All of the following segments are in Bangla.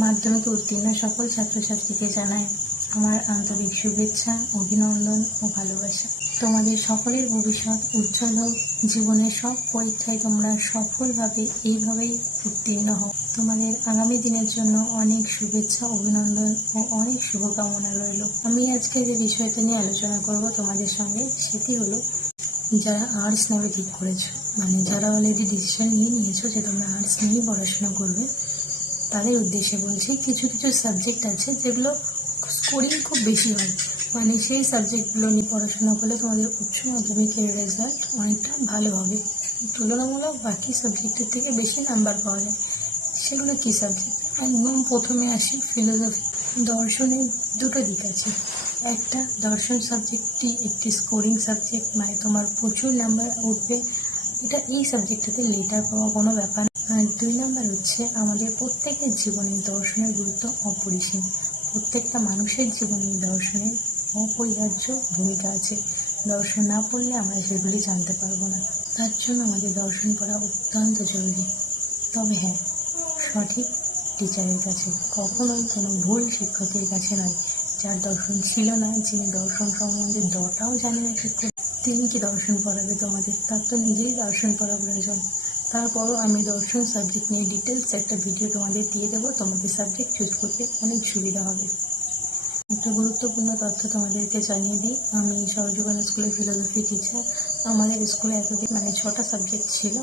মাধ্যমিকে উত্তীর্ণ সকল ছাত্রছাত্রীকে জানাই আমার আন্তরিক শুভেচ্ছা, অভিনন্দন ও ভালোবাসা। তোমাদের সকলের ভবিষ্যৎ উজ্জ্বল হোক, জীবনের সব পরীক্ষায় তোমরা সফলভাবে এইভাবেই উত্তীর্ণ হও। তোমাদের আগামী দিনের জন্য অনেক শুভেচ্ছা, অভিনন্দন ও অনেক শুভকামনা রইল। আমি আজকে যে বিষয়টা নিয়ে আলোচনা করব তোমাদের সঙ্গে, সেটি হলো যারা আর্টস নেবে ঠিক করেছো, মানে যারা অলরেডি ডিসিশন নিয়ে নিয়েছো যে তোমরা আর্টস নিয়ে পড়াশোনা করবে, তাদের উদ্দেশ্যে বলছি কিছু কিছু সাবজেক্ট আছে যেগুলো স্কোরিং খুব বেশি হয়, মানে সেই সাবজেক্টগুলো নিয়ে পড়াশোনা করলে তোমাদের উচ্চ মাধ্যমিকের রেজাল্ট অনেকটা ভালো হবে, তুলনামূলক বাকি সাবজেক্টের থেকে বেশি নাম্বার পাওয়া যায়। সেগুলো কী সাবজেক্ট? একদম প্রথমে আসি ফিলোসফি। দর্শনের দুটো দিক আছে। একটা, দর্শন সাবজেক্টটি একটি স্কোরিং সাবজেক্ট, মানে তোমার প্রচুর নাম্বার উঠবে, এটা এই সাবজেক্টটাতে লেটার পাওয়া কোনো ব্যাপার। আর 2 নাম্বার হচ্ছে আমাদের প্রত্যেকের জীবনে দর্শনের গুরুত্ব অপরিসীম। প্রত্যেকটা মানুষের জীবনে দর্শনের অপরিহার্য ভূমিকা আছে। দর্শন না পড়লে আমরা সেগুলি জানতে পারবো না, তার জন্য আমাদের দর্শন পড়া অত্যন্ত জরুরি। তবে হ্যাঁ, সঠিক টিচারের কাছে, কখনোই কোনো ভুল শিক্ষকের কাছে নয়। যার দর্শন ছিল না, যিনি দর্শন সম্বন্ধে দটাও জানে না শিক্ষক, তিনি কি দর্শন পড়াবে তোমাদের? তার তো নিজেই দর্শন পড়া প্রয়োজন। তারপরও আমি দর্শন সাবজেক্ট নিয়ে ডিটেলস একটা ভিডিও তোমাদের দিয়ে দেবো, তোমাদের সাবজেক্ট চুজ করতে অনেক সুবিধা হবে। একটা গুরুত্বপূর্ণ তথ্য তোমাদেরকে জানিয়ে দিই, আমি সহযোগী স্কুলের ফিলোসফি টিচার। আমাদের স্কুলে এতদিন 6টা সাবজেক্ট ছিল,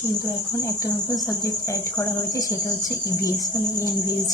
কিন্তু এখন একটা নতুন সাবজেক্ট অ্যাড করা হয়েছে, সেটা হচ্ছে ইভিএস, মানে ল্যাঙ্গুয়েজ।